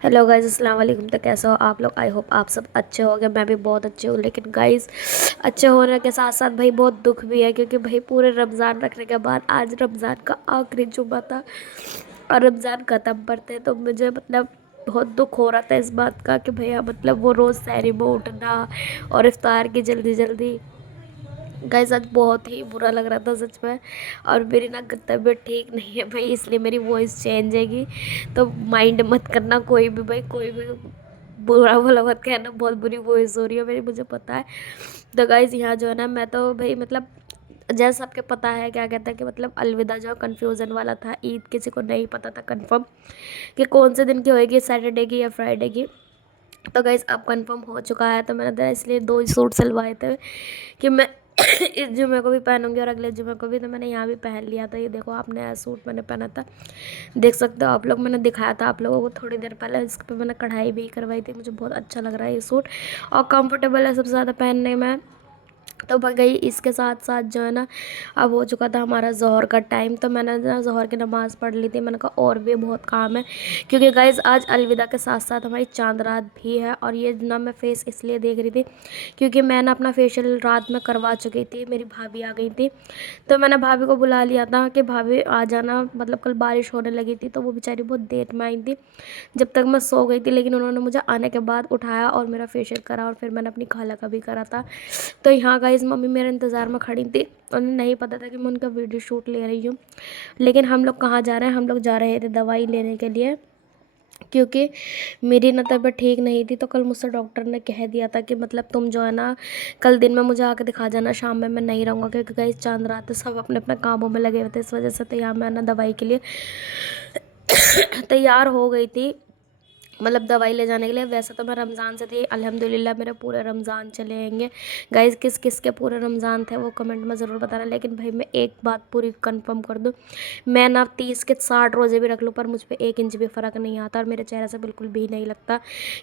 Hello guys, अस्सलाम वालेकुम। तो कैसे हो आप लोग? आई होप आप सब अच्छे होंगे। मैं भी बहुत अच्छे हूँ। लेकिन गाइस, अच्छे होने के साथ साथ भाई बहुत दुख भी है, क्योंकि भाई पूरे रमज़ान रखने के बाद आज रमज़ान का आखिरी जुम्मा था और रमज़ान ख़त्म पर थे। तो मुझे मतलब बहुत दुख हो रहा था इस बात का कि भैया मतलब वो रोज़ सहरी में उठना और इफ्तार की जल्दी जल्दी। गाइस, आज बहुत ही बुरा लग रहा था सच में। और मेरी ना तबीयत ठीक नहीं है भाई, इसलिए मेरी वॉइस चेंज हैगी। तो माइंड मत करना कोई भी भाई, कोई भी बुरा भला मत कहना। बहुत बुरी वॉइस हो रही है मेरी, मुझे पता है। तो गाइस, यहाँ जो है ना, मैं तो भाई मतलब जैसा सबके पता है, क्या कहते हैं कि मतलब अलविदा जो कन्फ्यूज़न वाला था, ईद किसी को नहीं पता था कंफर्म कि कौन से दिन की होएगी, सैटरडे की या फ्राइडे की। तो गाइस, अब कंफर्म हो चुका है। तो मैंने तो इसलिए दो ही सूट सिलवाए थे कि मैं इस जुमे को भी पहनूंगी और अगले जुमे को भी। तो मैंने यहाँ भी पहन लिया था। ये देखो, आप नया सूट मैंने पहना था, देख सकते हो आप लोग। मैंने दिखाया था आप लोगों को थोड़ी देर पहले। इस पर मैंने कढ़ाई भी करवाई थी। मुझे बहुत अच्छा लग रहा है ये सूट और कंफर्टेबल है सबसे ज़्यादा पहनने में। तो गई इसके साथ साथ जो है ना, अब हो चुका था हमारा ज़ोहर का टाइम। तो मैंने ना ज़ोहर की नमाज़ पढ़ ली थी। मैंने कहा और भी बहुत काम है, क्योंकि गाइज़ आज अलविदा के साथ साथ हमारी चांद रात भी है। और ये ना मैं फेस इसलिए देख रही थी क्योंकि मैं ना अपना फेशियल रात में करवा चुकी थी। मेरी भाभी आ गई थी, तो मैंने भाभी को बुला लिया था कि भाभी आ जाना। मतलब कल बारिश होने लगी थी, तो वो बेचारी बहुत देर में आई थी, जब तक मैं सो गई थी। लेकिन उन्होंने मुझे आने के बाद उठाया और मेरा फेशियल करा, और फिर मैंने अपनी खाला का भी करा था। तो यहाँ गाइस, मम्मी मेरे इंतज़ार में खड़ी थी। उन्हें नहीं पता था कि मैं उनका वीडियो शूट ले रही हूँ। लेकिन हम लोग कहाँ जा रहे हैं? हम लोग जा रहे थे दवाई लेने के लिए, क्योंकि मेरी ना तबीयत ठीक नहीं थी। तो कल मुझसे डॉक्टर ने कह दिया था कि मतलब तुम जो है ना, कल दिन में मुझे आके दिखा जाना, शाम में मैं नहीं रहूँगा, क्योंकि गाइस चांद रात है, सब अपने अपने कामों में लगे हुए थे इस वजह से। तो यहाँ मैं ना दवाई के लिए तैयार हो गई थी, मतलब दवाई ले जाने के लिए। वैसे तो मैं रमज़ान से थी, अल्हम्दुलिल्लाह मेरे पूरे रमज़ान चले आएंगे। गाइज़, किस किस के पूरे रमज़ान थे वो कमेंट में ज़रूर बताना। लेकिन भाई मैं एक बात पूरी कंफर्म कर दूँ, मैं ना 30 के 60 रोज़े भी रख लूँ, पर मुझ पर 1 इंच भी फ़र्क नहीं आता। और मेरे चेहरे से बिल्कुल भी नहीं लगता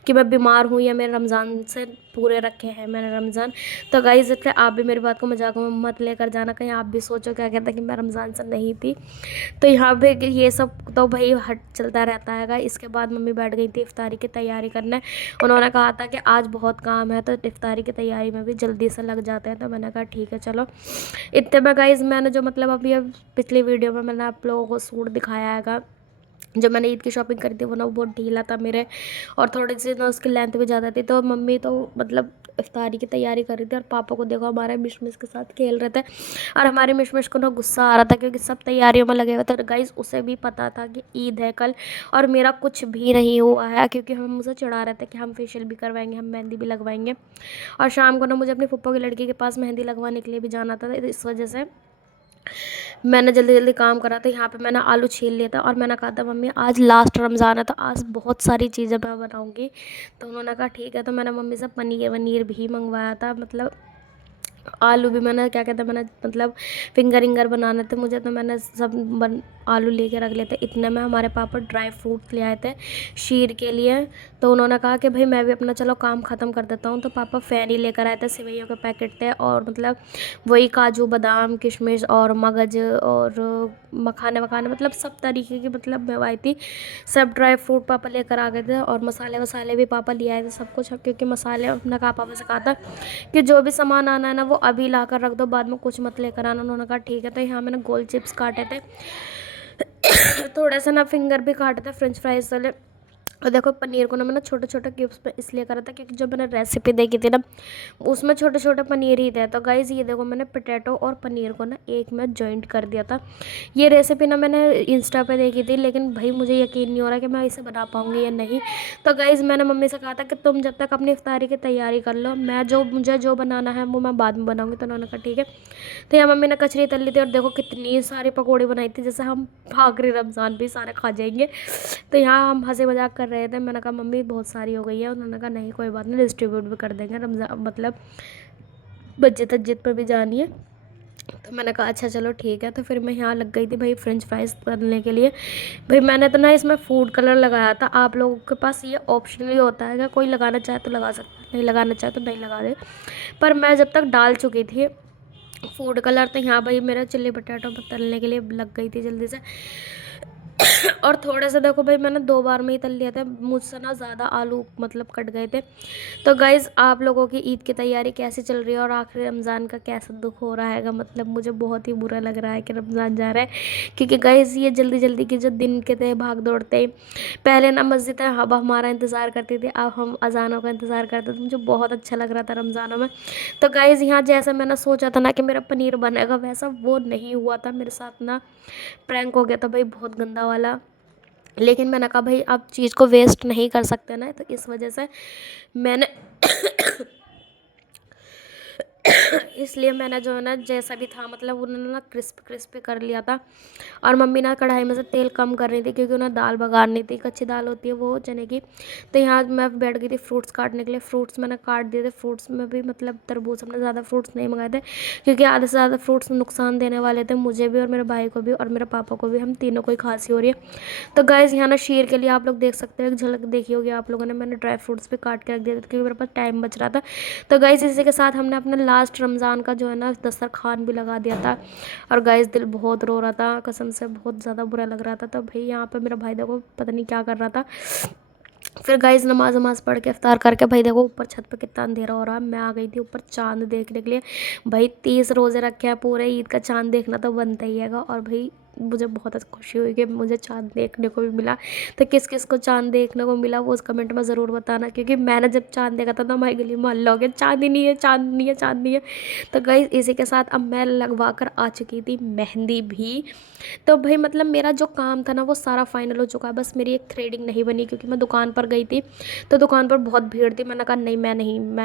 कि मैं बीमार हूँ या मेरे रमज़ान से पूरे रखे हैं मैंने रमज़ान। तो गाइज़, इसलिए आप भी मेरी बात को मजाक में मत लेकर जाना, कहीं आप भी सोचो क्या कहता कि मैं रमज़ान से नहीं थी। तो यहाँ पे ये सब तो भाई हट चलता रहता है। इसके बाद मम्मी बैठ गई थी इफ्तारी की तैयारी करने। उन्होंने कहा था कि आज बहुत काम है, तो इफ्तारी की तैयारी में भी जल्दी से लग जाते हैं। तो मैंने कहा ठीक है चलो। इतने में गाइज, मैंने जो मतलब अभी अब पिछली वीडियो में मैंने आप लोगों को सूट दिखाया है, जो मैंने ईद की शॉपिंग करी थी, वो ना बहुत ढीला था मेरे, और थोड़ी सी ना उसकी लेंथ भी ज़्यादा थी। तो मम्मी तो मतलब इफ्तारी की तैयारी कर रही थी, और पापा को देखो हमारे मिशमिश के साथ खेल रहे थे। और हमारे मिशमिश को ना गुस्सा आ रहा था, क्योंकि सब तैयारियों में लगे हुए थे। और गाइस, उसे भी पता था कि ईद है कल, और मेरा कुछ भी नहीं हुआ है, क्योंकि हम मुझे चिढ़ा रहे थे कि हम फेशियल भी करवाएंगे, हम मेहंदी भी लगवाएंगे। और शाम को ना मुझे अपनी पप्पो की लड़की के पास मेहंदी लगवाने के लिए भी जाना था। इस वजह से मैंने जल्दी जल्दी काम करा था। यहाँ पे मैंने आलू छील लिया था, और मैंने कहा था मम्मी आज लास्ट रमज़ान है, तो आज बहुत सारी चीज़ें मैं बनाऊँगी। तो उन्होंने कहा ठीक है। तो मैंने मम्मी से पनीर वनीर भी मंगवाया था। मतलब आलू भी मैंने, क्या कहते हैं, मैंने मतलब फिंगर बनाने थे मुझे, तो मैंने सब आलू लेके रख लिए थे। इतने में हमारे पापा ड्राई फ्रूट ले आए थे शीर के लिए। तो उन्होंने कहा कि भाई मैं भी अपना चलो काम ख़त्म कर देता हूँ। तो पापा फैनी लेकर आए थे, सेवइयों के पैकेट थे, और मतलब वही काजू बादाम किशमिश और मगज और मखाने वखाने, मतलब सब तरीके की मतलब मेवाई थी। सब ड्राई फ्रूट पापा लेकर आ गए थे, और मसाले वसाले भी पापा ले आए थे सब कुछ। क्योंकि मसाले अपना कहा, पापा से कहा था कि जो भी सामान आना है ना, वो अभी ला कर रख दो, बाद में कुछ मत लेकर आना। उन्होंने कहा ठीक है। तो यहाँ मैंने गोल चिप्स काटे थे, थोड़ा सा ना फिंगर भी काटे थे फ्रेंच फ्राइज वाले। और देखो, पनीर को ना मैंने छोटे छोटे क्यूब्स में इसलिए करा था, क्योंकि जो मैंने रेसिपी देखी थी ना, उसमें छोटे छोटे पनीर ही थे। तो गाइज़, ये देखो, मैंने पोटैटो और पनीर को ना एक में जॉइंट कर दिया था। ये रेसिपी ना मैंने इंस्टा पे देखी थी, लेकिन भाई मुझे यकीन नहीं हो रहा कि मैं इसे बना पाऊँगी या नहीं। तो गाइज़, मैंने मम्मी से कहा था कि तुम जब तक अपनी इफ्तारी की तैयारी कर लो, मुझे जो बनाना है वो मैं बाद में बनाऊँगी। तो उन्होंने कहा ठीक है। तो यहाँ मम्मी ने कचरी तल ली थी, और देखो कितनी सारी पकौड़ी बनाई थी, जैसे हम आखिरी रमज़ान भी सारे खा जाएंगे। तो यहाँ हम हंसी मजाक कर रहे थे। मैंने कहा मम्मी बहुत सारी हो गई है। उन्होंने कहा नहीं कोई बात नहीं, डिस्ट्रीब्यूट भी कर देंगे, रमज़ान मतलब मस्जिद तस्जिद पर भी जानी है। तो मैंने कहा अच्छा चलो ठीक है। तो फिर मैं यहाँ लग गई थी भाई फ्रेंच फ्राइज करने के लिए। भाई मैंने तो ना इसमें फूड कलर लगाया था। आप लोगों के पास ये ऑप्शनली होता है कि कोई लगाना चाहे तो लगा सकता है, नहीं लगाना चाहे तो नहीं लगा दे। पर मैं जब तक डाल चुकी थी फूड कलर, तो यहाँ भाई मेरा चिल्ली पटाटो तलने के लिए लग गई थी जल्दी से। और थोड़े से देखो भाई मैंने 2 बार में ही तल लिया था, मुझसे ना ज़्यादा आलू मतलब कट गए थे। तो गाइज़ आप लोगों की ईद की तैयारी कैसी चल रही है और आखिरी रमज़ान का कैसा दुख हो रहा हैगा, मतलब मुझे बहुत ही बुरा लग रहा है कि रमज़ान जा रहा है, क्योंकि गाइज़ ये जल्दी जल्दी के जो दिन के थे भाग दौड़ते, पहले ना मस्जिद है अब हमारा इंतज़ार करती थी, अब हम अजानों का इंतज़ार करते थे, मुझे बहुत अच्छा लग रहा था रमज़ानों में। तो गाइज़ यहाँ जैसा मैंने सोचा था ना कि मेरा पनीर बनेगा, वैसा वो नहीं हुआ था मेरे साथ ना, प्रैंक हो गया था भाई बहुत गंदा वाला। लेकिन मैंने कहा भाई आप चीज़ को वेस्ट नहीं कर सकते ना, तो इस वजह से मैंने इसलिए मैंने जो है ना जैसा भी था मतलब उन्होंने ना क्रिस्प क्रिस्पी कर लिया था। और मम्मी ना कढ़ाई में से तेल कम कर रही थी क्योंकि उन्हें दाल बघारनी थी, कच्ची दाल होती है वो चने की। तो यहाँ मैं बैठ गई थी फ्रूट्स काटने के लिए, फ्रूट्स मैंने काट दिए थे। फ्रूट्स में भी मतलब तरबूज, हमने ज़्यादा फ्रूट्स नहीं मंगाए थे क्योंकि आधे से ज़्यादा फ्रूट्स नुकसान देने वाले थे, मुझे भी और मेरे भाई को भी और मेरे पापा को भी, हम तीनों को ही खांसी हो रही है। तो गाइज़ यहाँ ना शीर के लिए आप लोग देख सकते हो, एक झलक देखी होगी आप लोगों ने, मैंने ड्राई फ्रूट्स भी काट के रख दिए थे क्योंकि मेरे पास टाइम बच रहा था। तो गाइज़ इसी के साथ हमने अपना लास्ट रमज़ान का जो है ना दस्तरखान भी लगा दिया था। और गाइज़ दिल बहुत रो रहा था, कसम से बहुत ज़्यादा बुरा लग रहा था। तो भाई यहाँ पे मेरा भाई देखो पता नहीं क्या कर रहा था। फिर गाइज नमाज वमाज पढ़ के इफ्तार करके भाई देखो ऊपर छत पे कितना अंधेरा हो रहा है, मैं आ गई थी ऊपर चांद देखने के लिए। भाई 30 रोज़े रखे हैं पूरे, ईद का चांद देखना तो बनता ही हैगा। और भाई मुझे बहुत खुशी हुई कि मुझे चांद देखने को भी मिला। तो किस किस को चांद देखने को मिला वो उस कमेंट में ज़रूर बताना, क्योंकि मैंने जब चांद देखा था ना हमारी गली मोहल्ला हो गया, चांद ही नहीं है, चांद नहीं है, चांद नहीं है। तो गाइज इसी के साथ अब मैं लगवा कर आ चुकी थी मेहंदी भी। तो भाई मतलब मेरा जो काम था ना वो सारा फाइनल हो चुका है, बस मेरी एक थ्रेडिंग नहीं बनी क्योंकि मैं दुकान पर गई थी। तो दुकान पर बहुत भीड़ थी, मैंने कहा नहीं मैं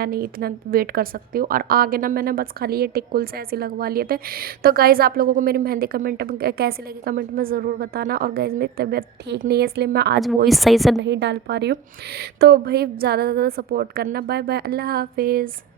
नहीं इतना वेट कर सकती हूँ। और आगे ना मैंने बस खाली ये टिक्कुल से ऐसे लगवा लिए थे। तो गाइज़ आप लोगों को मेरी मेहंदी कमेंट में कैसी लगी कमेंट में ज़रूर बताना। और गाइज़ मेरी तबीयत ठीक नहीं है इसलिए मैं आज वॉइस सही से नहीं डाल पा रही हूँ। तो भाई ज़्यादा से ज़्यादा सपोर्ट करना। बाय बाय, अल्लाह हाफिज़।